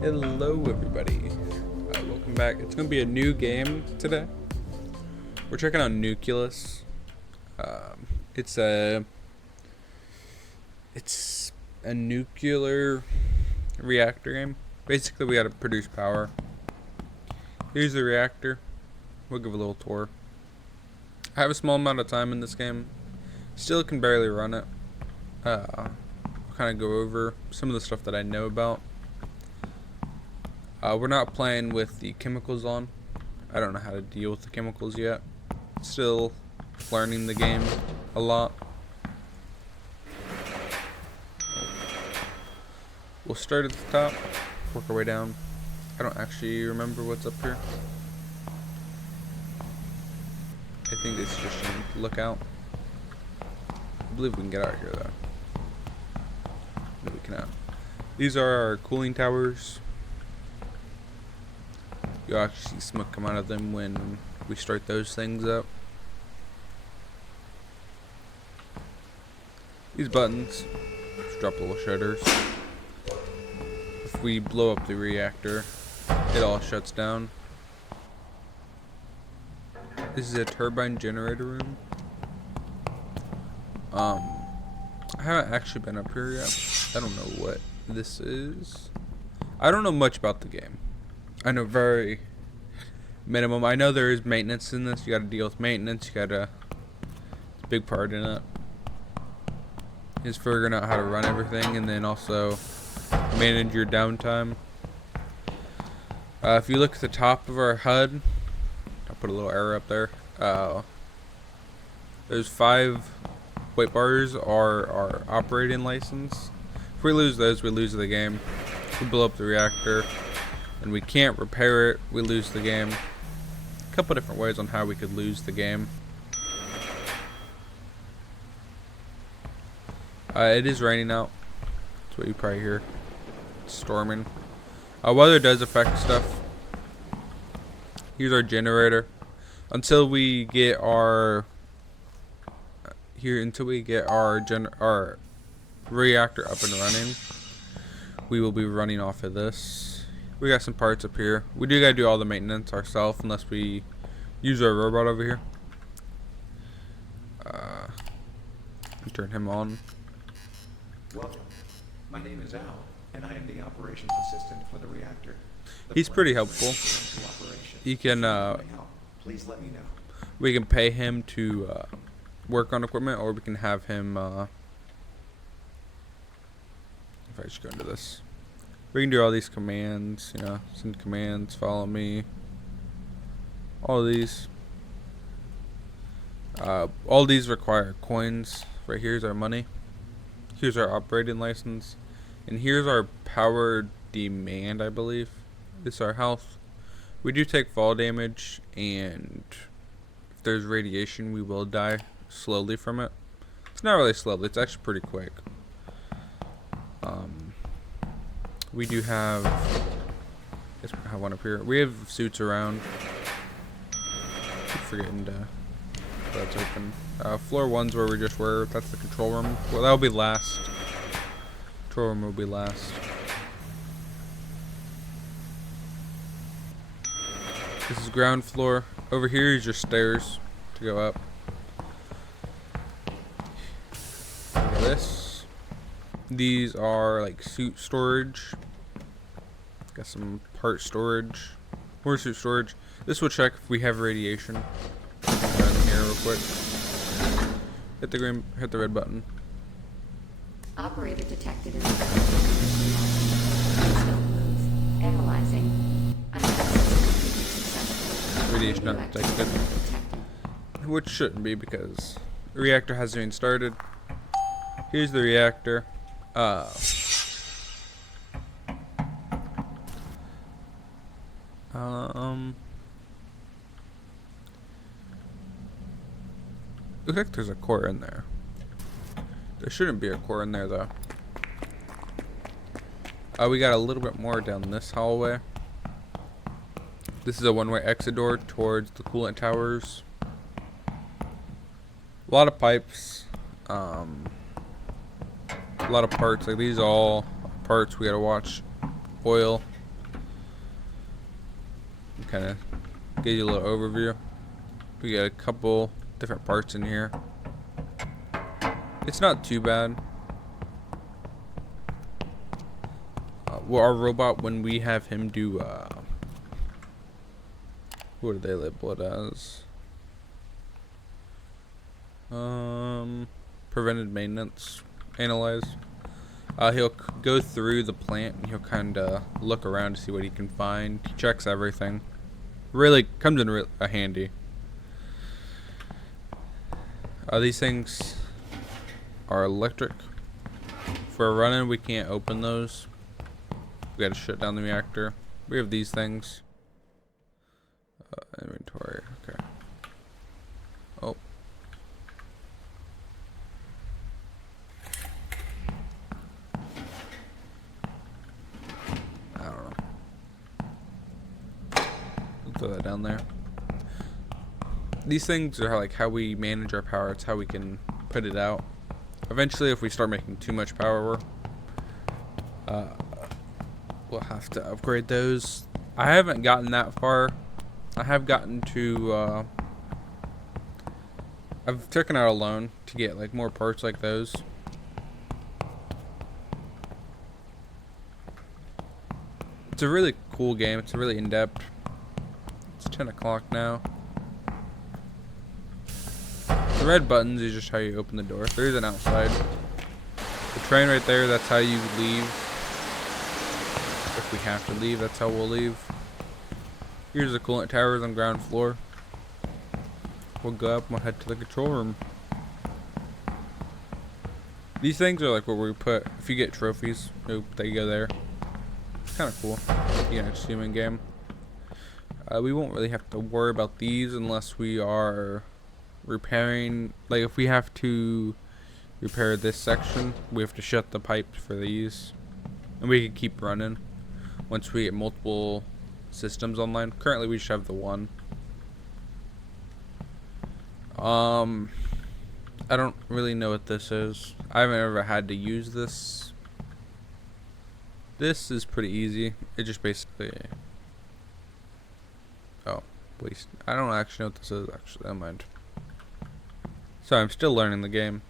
Hello everybody, welcome back. It's going to be a new game today. We're checking out Nucleus. It's a nuclear reactor game. Basically we got to produce power. Here's the reactor. We'll give a little tour. I have a small amount of time in this game. Still can barely run it. I'll kind of go over some of the stuff that I know about. We're not playing with the chemicals on. I don't know how to deal with the chemicals yet. Still learning the game a lot. We'll start at the top, work our way down. I don't actually remember what's up here. I think it's just a lookout. I believe we can get out of here though. No, we cannot. These are our cooling towers. You'll actually see smoke come out of them when we start those things up. These buttons just drop little shutters. If we blow up the reactor, it all shuts down. This is a turbine generator room. I haven't actually been up here yet. I don't know what this is. I don't know much about the game. I know very minimum. I know there is maintenance in this. You gotta deal with maintenance. You gotta, it's a big part in it. Is figuring out how to run everything and then also manage your downtime. If you look at the top of our HUD, I'll put a little arrow up there. Those 5 white bars are our operating license. If we lose those, we lose the game. If we blow up the reactor and we can't repair it, we lose the game. A couple different ways on how we could lose the game. It is raining out. That's what you probably hear. It's storming. Weather does affect stuff. Here's our generator. Until we get our our reactor up and running, we will be running off of this. We got some parts up here. We do gotta do all the maintenance ourselves unless we use our robot over here. Turn him on. Welcome. My name is Al, and I am the operations assistant for the reactor. He's pretty helpful. He can Please let me know. we can pay him to work on equipment, or we can have him if I just go into this, we can do all these commands, you know, send commands, follow me, all these. All these require coins. Right here's our money. Here's our operating license, and here's our power demand, I believe. This is our health. We do take fall damage, and if there's radiation, we will die slowly from it. It's not really slowly, it's actually pretty quick. We do have, I have one up here. We have suits around. Keep forgetting to, that's open. Floor 1's where we just were. That's the control room. Well, that'll be last. Control room will be last. This is ground floor. Over here is your stairs to go up. This. These are like suit storage. Got some part storage. More suit storage. This will check if we have radiation. Run here real quick. Hit the red button. Operator detected in the don't move. Analyzing. Radiation not detected. Which shouldn't be because the reactor hasn't even started. Here's the reactor. Looks like there's a core in there. There shouldn't be a core in there though. We got a little bit more down this hallway. This is a one-way exit door towards the coolant towers. A lot of pipes. A lot of parts. Like these are all parts we gotta watch. Oil. kind of give you a little overview. We got a couple different parts in here. It's not too bad. Well, our robot, when we have him do, what do they label it as? Prevented maintenance, analyze. He'll go through the plant and he'll kind of look around to see what he can find. He checks everything. Really comes in handy. These things are electric. If we're running, we can't open those. We gotta shut down the reactor. We have these things. Inventory. Okay. Oh. I don't know. We'll throw that down there. These things are like how we manage our power. It's how we can put it out. Eventually, if we start making too much power, we'll have to upgrade those. I haven't gotten that far. I have gotten to, I've taken out a loan to get like more parts like those. It's a really cool game. It's really in-depth. It's 10 o'clock now. The red buttons is just how you open the door. There's an outside. The train right there, that's how you leave. If we have to leave, that's how we'll leave. Here's the coolant towers on ground floor. We'll go up and we'll head to the control room. These things are like where we put, if you get trophies, they go there. It's kind of cool. You know, just human game. We won't really have to worry about these unless we are repairing. Like if we have to repair this section, we have to shut the pipes for these. And we can keep running once we get multiple systems online. Currently we just have the one. I don't really know what this is. I haven't ever had to use this. This is pretty easy. It just basically, oh, waste. I don't actually know what this is actually. Never mind. Sorry, I'm still learning the game.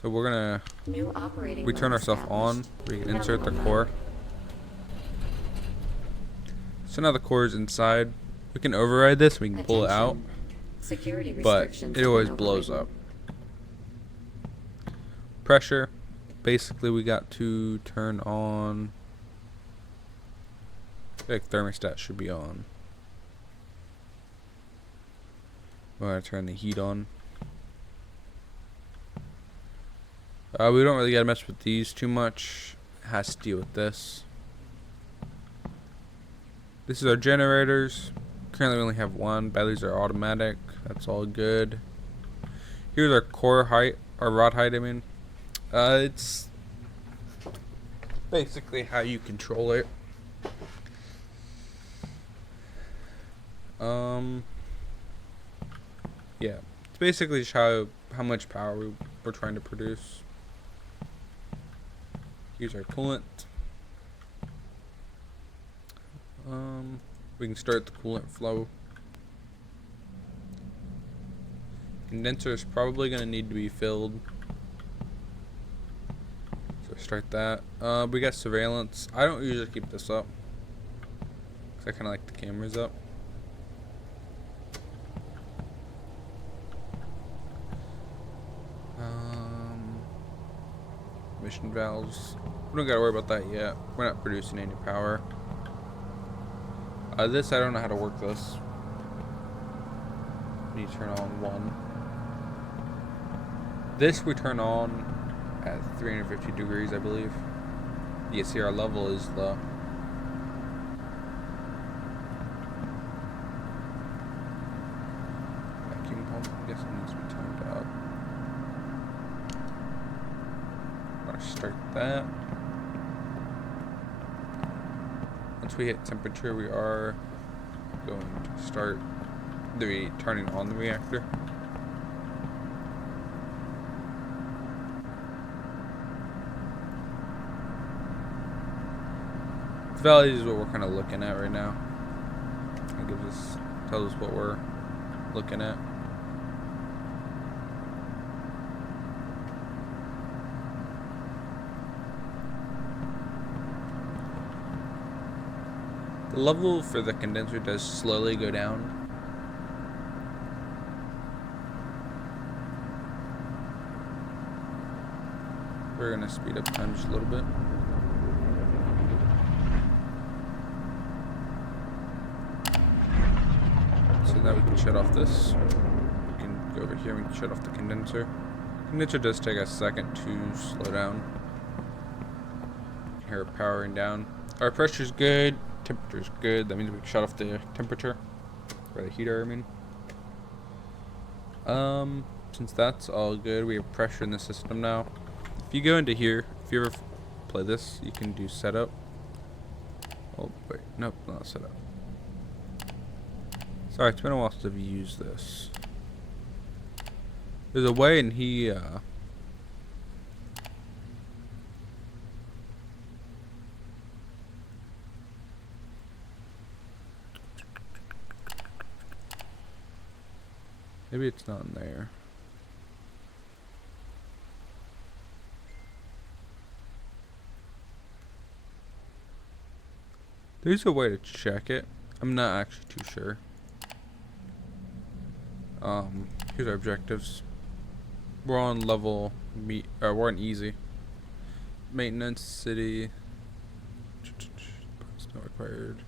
So we're gonna, New operating we turn mode ourselves on. established. We can insert the core. So now the core is inside. We can override this. We can pull it out, Attention. Security but restrictions it have always been blows overridden. up. Pressure. Basically, we got to turn on. Like thermostat should be on. We're gonna turn the heat on. We don't really gotta mess with these too much. It has to deal with this. This is our generators. Currently we only have one. Batteries are automatic. That's all good. Here's our core height, or rod height I mean. It's basically how you control it. Yeah. It's basically just how much power we're trying to produce. Here's our coolant. We can start the coolant flow. Condenser is probably going to need to be filled. So start that. We got surveillance. I don't usually keep this up, because I kind of like the cameras up. Emission valves. We don't got to worry about that yet. We're not producing any power. This, I don't know how to work this. We need to turn on one. This we turn on at 350 degrees, I believe. You can see our level is low. Vacuum pump, I guess it needs to be turned up. I'm gonna start that. Once we hit temperature, we are going to start turning on the reactor. The value is what we're kind of looking at right now. It tells us what we're looking at. The level for the condenser does slowly go down. We're gonna speed up time just a little bit. So now we can shut off this. We can go over here and we can shut off the condenser. Condenser does take a second to slow down. Hear it powering down. Our pressure's good, temperature's good. That means we can shut off the temperature. Or the heater, I mean. Since that's all good, we have pressure in the system now. If you go into here, if you ever play this, you can do setup. Oh, wait, nope, not setup. Sorry, it's been a while since I've used this. There's a way, and maybe it's not in there. There's a way to check it. I'm not actually too sure. Here's our objectives. We're on level we're on easy. Maintenance, city. It's not required.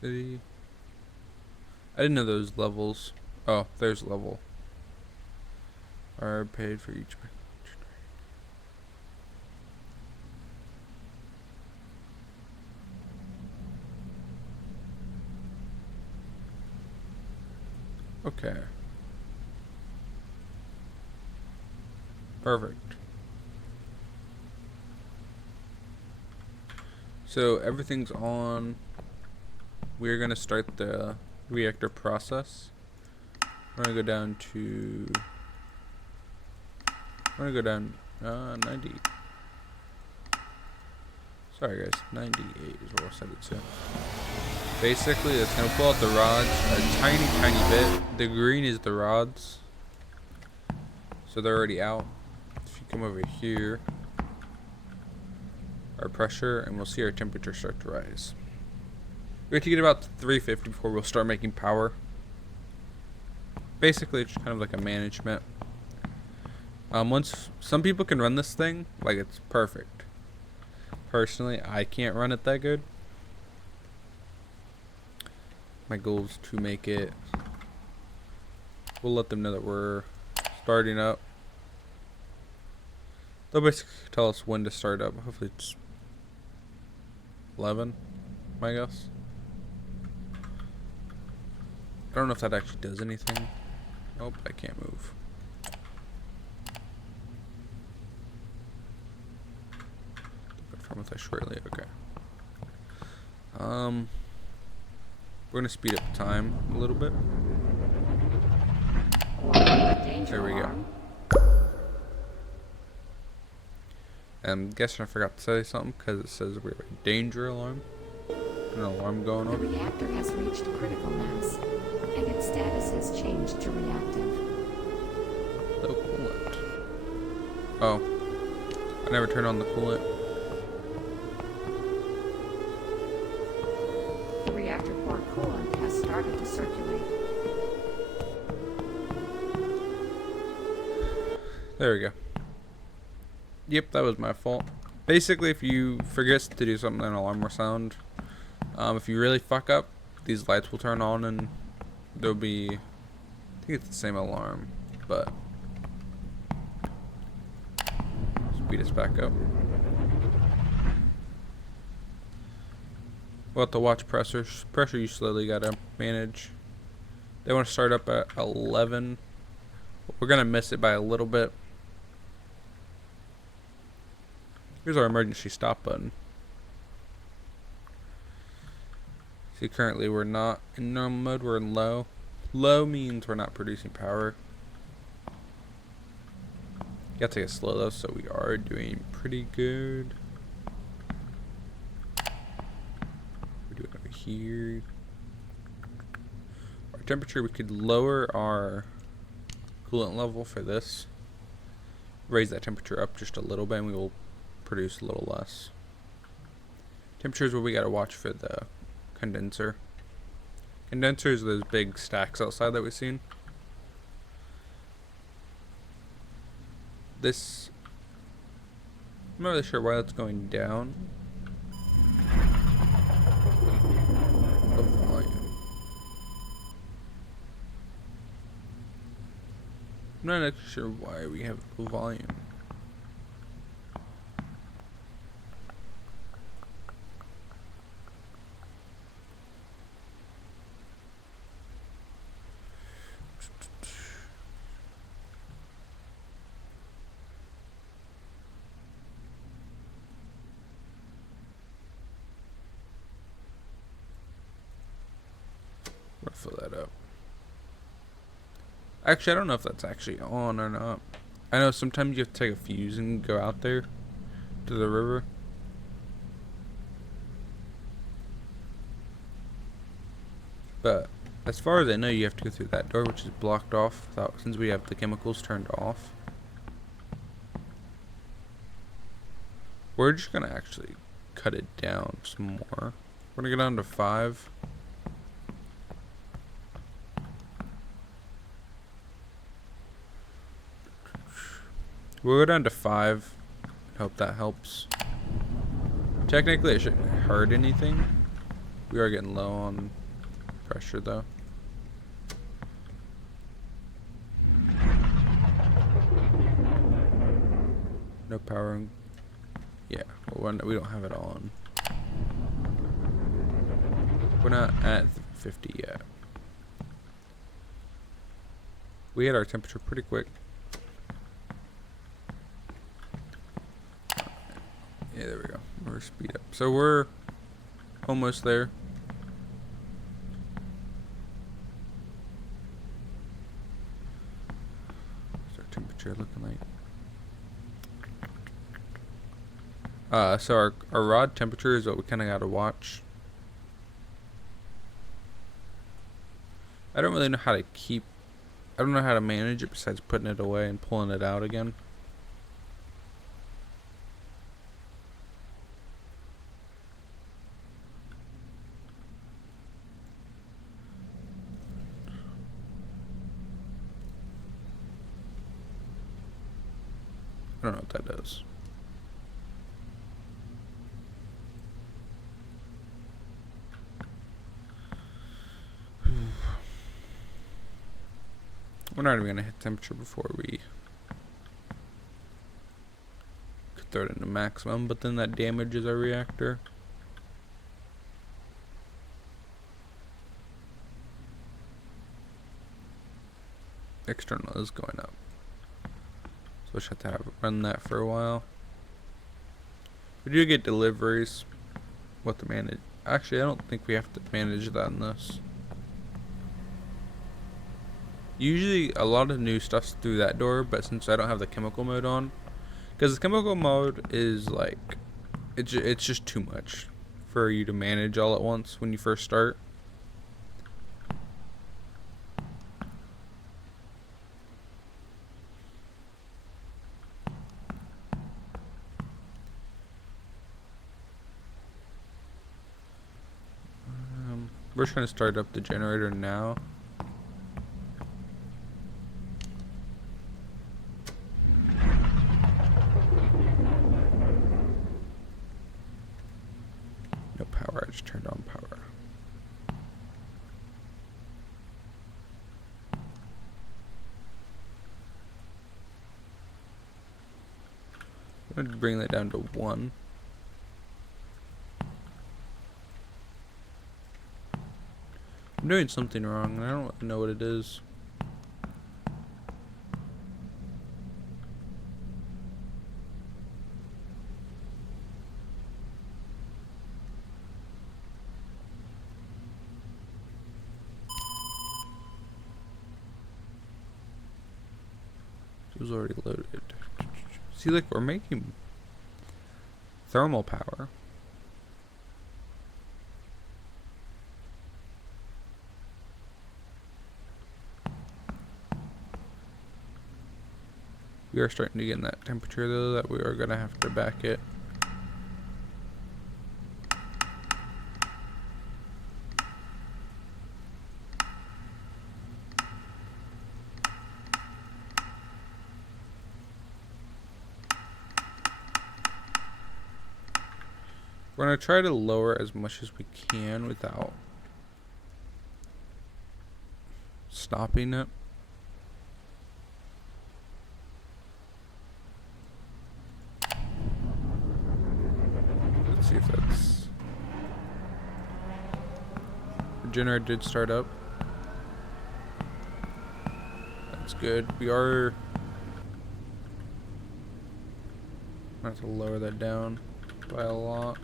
City. I didn't know those levels. Oh, there's level. Are paid for each. Okay. Perfect. So everything's on. We're gonna start the reactor process. We're gonna go down to. I'm gonna go down 90. Sorry guys, 98 is what I'll set it to. Basically, it's gonna pull out the rods a tiny bit. The green is the rods, so they're already out. If you come over here, our pressure, and we'll see our temperature start to rise. We have to get about 350 before we'll start making power. Basically, it's kind of like a management. Once some people can run this thing, like it's perfect. Personally, I can't run it that good. My goal is to make it. We'll let them know that we're starting up. They'll basically tell us when to start up. Hopefully it's 11, my guess. I don't know if that actually does anything. Oh, I can't move. With a shortly, okay. We're gonna speed up the time a little bit. There we go. I'm guessing I forgot to say something because it says we have a danger alarm. An alarm going The on. reactor has reached critical mass, and its status has changed to reactive. Low coolant. Oh, I never turned on the coolant. The reactor core coolant has started to circulate. There we go. Yep, that was my fault. Basically, if you forget to do something, an alarm will sound. If you really fuck up, these lights will turn on and there'll be, I think it's the same alarm, but speed us back up. We'll have to watch pressure. Pressure you slowly gotta manage. They want to start up at 11. We're gonna miss it by a little bit. Here's our emergency stop button. See, currently we're not in normal mode, we're in low. Low means we're not producing power. Gotta take it slow though, so we are doing pretty good. We're doing over here. Our temperature, we could lower our coolant level for this. Raise that temperature up just a little bit and we will produce a little less. Temperature is what we gotta watch for the condenser. Condensers are those big stacks outside that we've seen. This, I'm not really sure why that's going down. The volume. I'm not actually sure why we have low volume. I'm gonna fill that up. Actually, I don't know if that's actually on or not. I know sometimes you have to take a fuse and go out there to the river. But as far as I know, you have to go through that door, which is blocked off since we have the chemicals turned off. We're just gonna actually cut it down some more. We're gonna go down to 5. We'll go down to 5. Hope that helps. Technically, it shouldn't hurt anything. We are getting low on pressure, though. No power. Yeah, well, we don't have it on. We're not at 50 yet. We hit our temperature pretty quick. Yeah, there we go. We're speed up. So we're almost there. What's our temperature looking like? So our rod temperature is what we kind of got to watch. I don't really know how to I don't know how to manage it besides putting it away and pulling it out again. I don't know what that does. We're not even going to hit temperature before we could throw it into maximum, but then that damages our reactor. External is going up. So we should have to run that for a while. We do get deliveries. What to manage? Actually, I don't think we have to manage that in this. Usually, a lot of new stuff's through that door, but since I don't have the chemical mode on, because the chemical mode is like, it's just too much for you to manage all at once when you first start. We're just gonna start up the generator now. No power, I just turned on power. I'm gonna bring that down to 1. I'm doing something wrong, and I don't know what it is. It was already loaded. See, like, we're making thermal power. We are starting to get in that temperature, though, that we are going to have to back it. We're going to try to lower as much as we can without stopping it. Let's see if that's... The generator did start up. That's good. We are... I have to lower that down by a lot.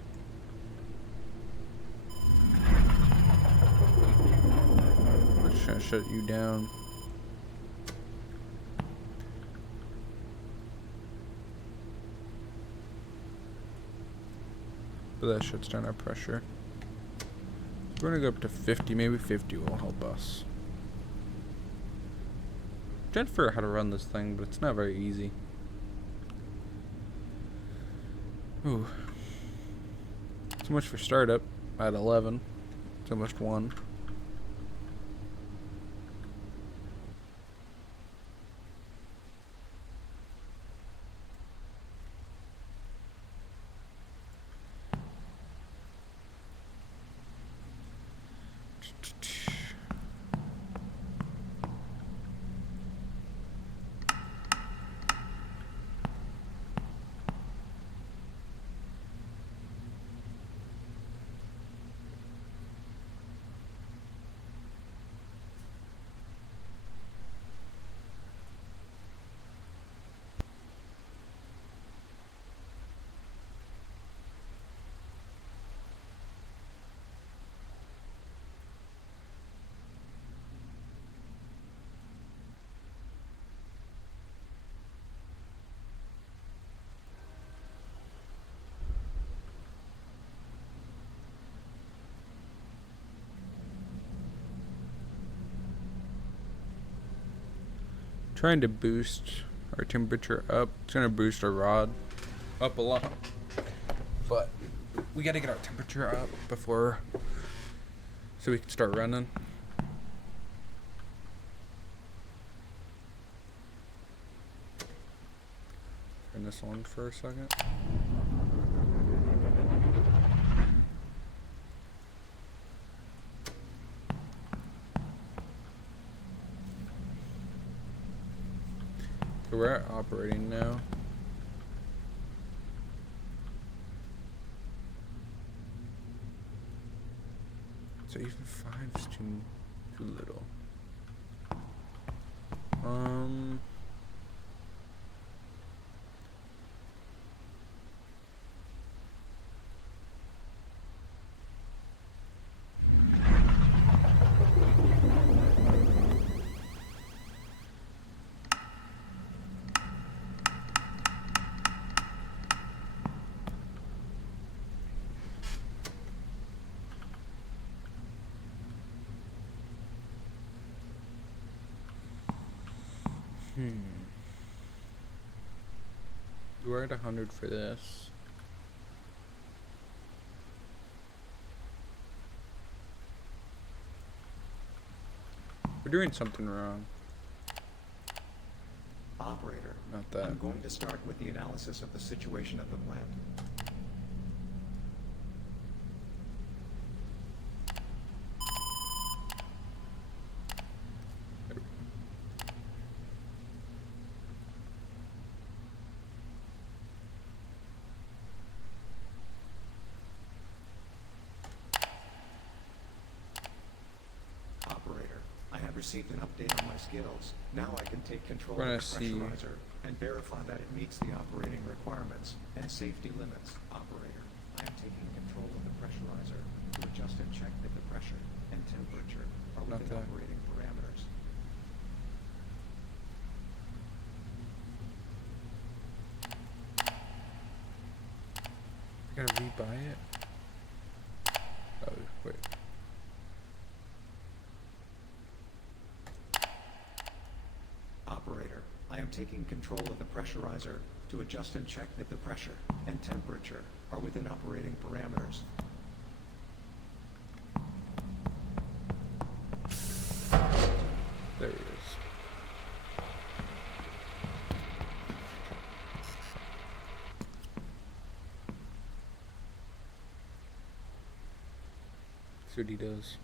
Trying to shut you down. But that shuts down our pressure. We're gonna go up to 50, maybe 50 will help us. I'm trying to figure out how to run this thing, but it's not very easy. Ooh. So much for startup at 11. It's almost 1. Trying to boost our temperature up. It's gonna boost our rod up a lot, but we gotta get our temperature up before, so we can start running. Turn this on for a second. So we're operating now. So even 5's too little. We're at 100 for this. We're doing something wrong. Operator, Not that. I'm going to start with the analysis of the situation at the plant. Operator, I have received an update on my skills. Now I can take control We're of gonna the see- pressurizer and verify that it meets the operating requirements and safety limits. Operator, I am taking control of the pressurizer to adjust and check that the pressure and temperature are Not within that. operating parameters. gotta rebuy it? Oh, wait. Operator, I am taking control of the pressurizer to adjust and check that the pressure and temperature are within operating parameters. There he is. See what he does.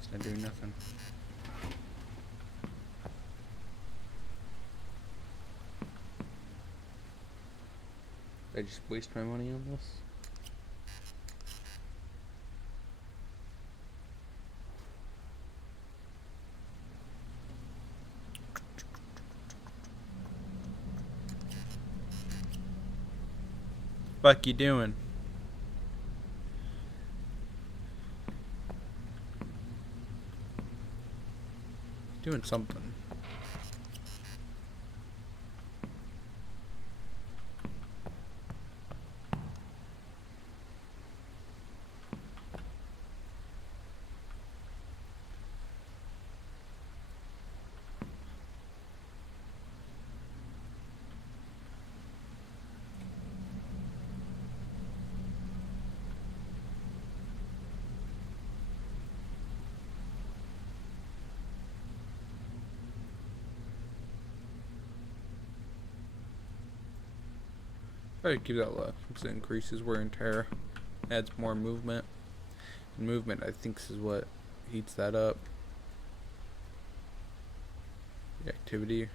It's not doing nothing. Did I just waste my money on this? Fuck you doing? Doing something. Probably keep that low because it increases wear and tear, adds more movement. And movement, I think, is what heats that up. The activity.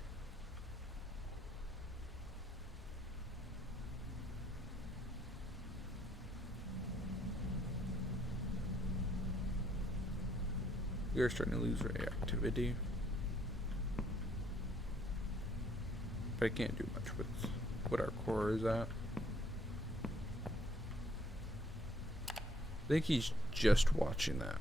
We are starting to lose reactivity. But I can't do much with what our core is at. I think he's just watching that.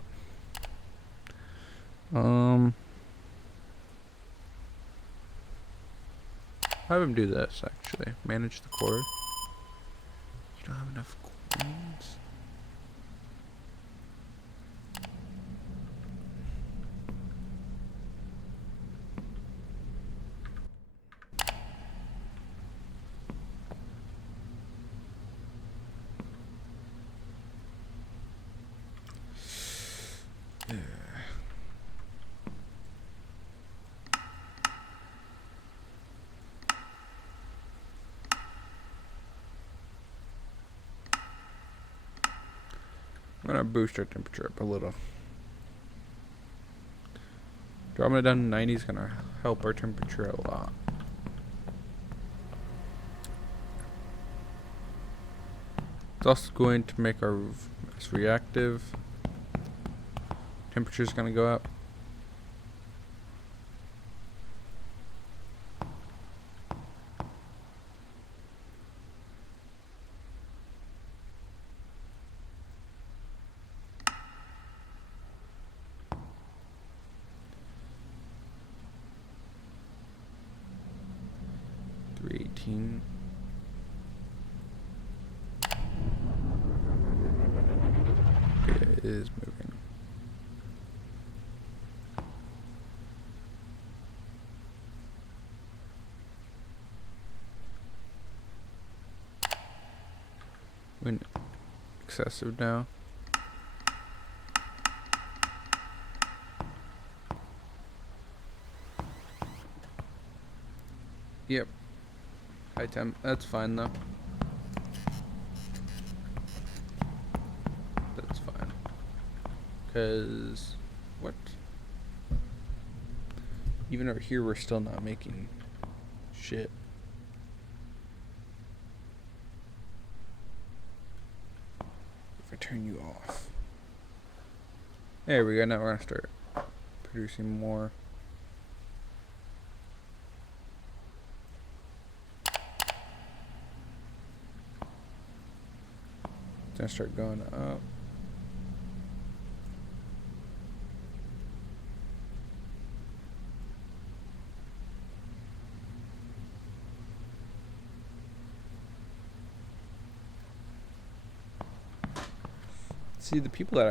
Have him do this actually. Manage the core. You don't have enough coins. I'm gonna boost our temperature up a little. Dropping it down to 90 is gonna help our temperature a lot. It's also going to make our mass reactive. Temperature's gonna go up. Okay, it is moving. Went excessive now. Yep. High temp. That's fine though. That's fine. Cause what? Even over here, we're still not making shit. If I turn you off. There we go. Now we're gonna start producing more. gonna start going up. See, the people that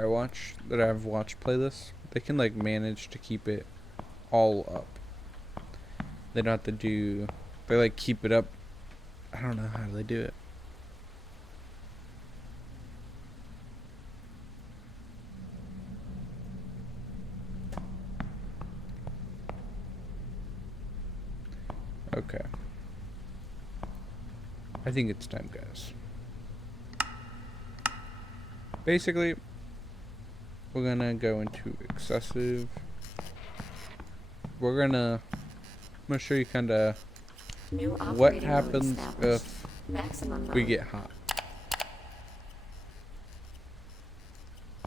I've watched play this, they can like manage to keep it all up. They don't have to do, they like keep it up. I don't know how they do it. Okay. I think it's time, guys. Basically, we're gonna go into excessive. I'm gonna show you kinda New what operating mode happens established. if Maximum we mode. get hot.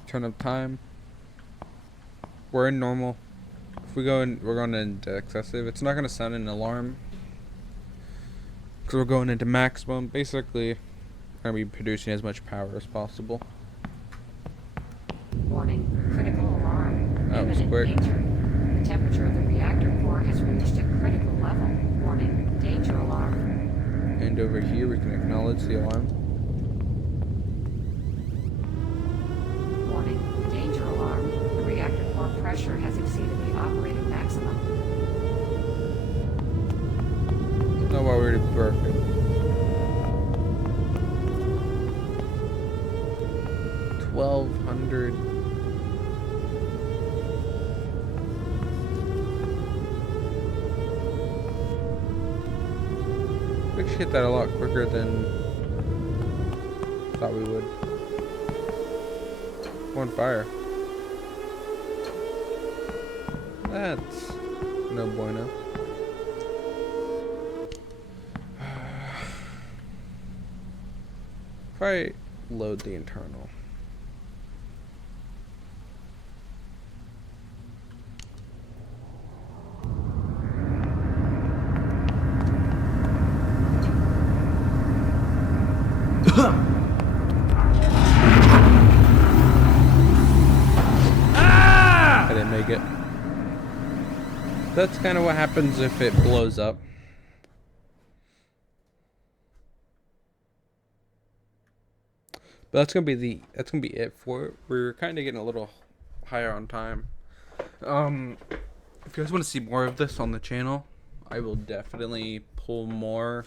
Turn up time. We're in normal. If we're going into excessive. It's not gonna sound an alarm because we're going into maximum. Basically, we're gonna be producing as much power as possible. Warning. Critical alarm. That was Imminent quick. danger. The temperature of the reactor core has reached a critical level. Warning. Danger alarm. And over here, we can acknowledge the alarm. Warning. Danger alarm. The reactor core pressure has exceeded the operating maximum. No, why we're broken. 1200. We should hit that a lot quicker than thought we would. On fire. That's no bueno. Probably load the internal. I didn't make it. That's kind of what happens if it blows up. But that's gonna be it for it. We're kind of getting a little higher on time. If you guys want to see more of this on the channel, I will definitely pull more.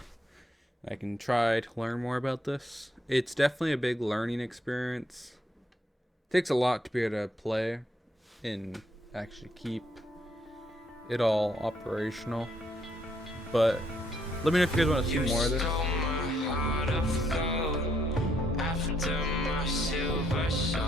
I can try to learn more about this. It's definitely a big learning experience. It takes a lot to be able to play and actually keep it all operational. But let me know if you guys want to see more of this. After my silver soul